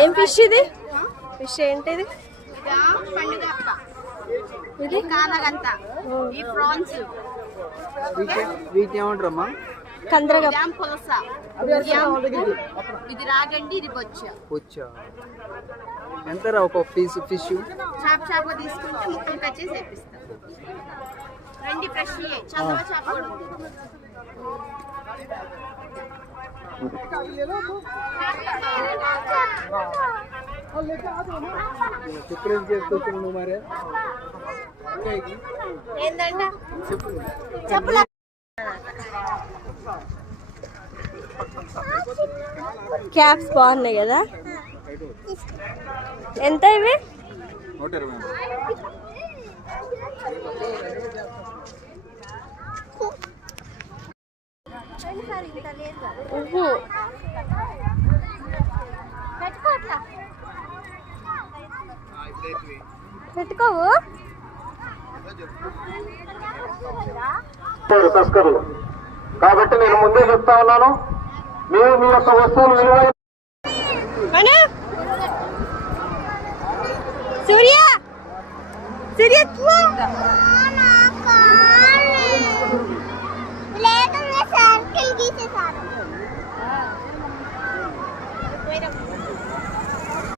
ఏం ఫిష్ ఇది? ఫిష్ ఏంటిది? ఇది కానగంత, ఈ ప్రాన్స్ వీటిని ఏమంటారమ్మా? కంద్రగప్ప, పులస, ఇది రాగండి, ఇది బొచ్చ. ఎంత రా ఒక పీస్ ఫిష్? చేప తీసుకుంటే ముక్కలు కట్ చేసి వేపిస్తాం. రండి, ఫ్రెష్ చదవ చేప కూడా ఉంది. మరి ఏంటంటే చెప్పుల క్యాప్స్ బాగున్నాయి కదా. ఎంత ఇవి? 120. పెట్టుకోవు. తస్కరులు కాబట్టి నేను ముందే చెప్తా ఉన్నాను, మీరు మీ యొక్క వస్తువులు విలువ. సూర్య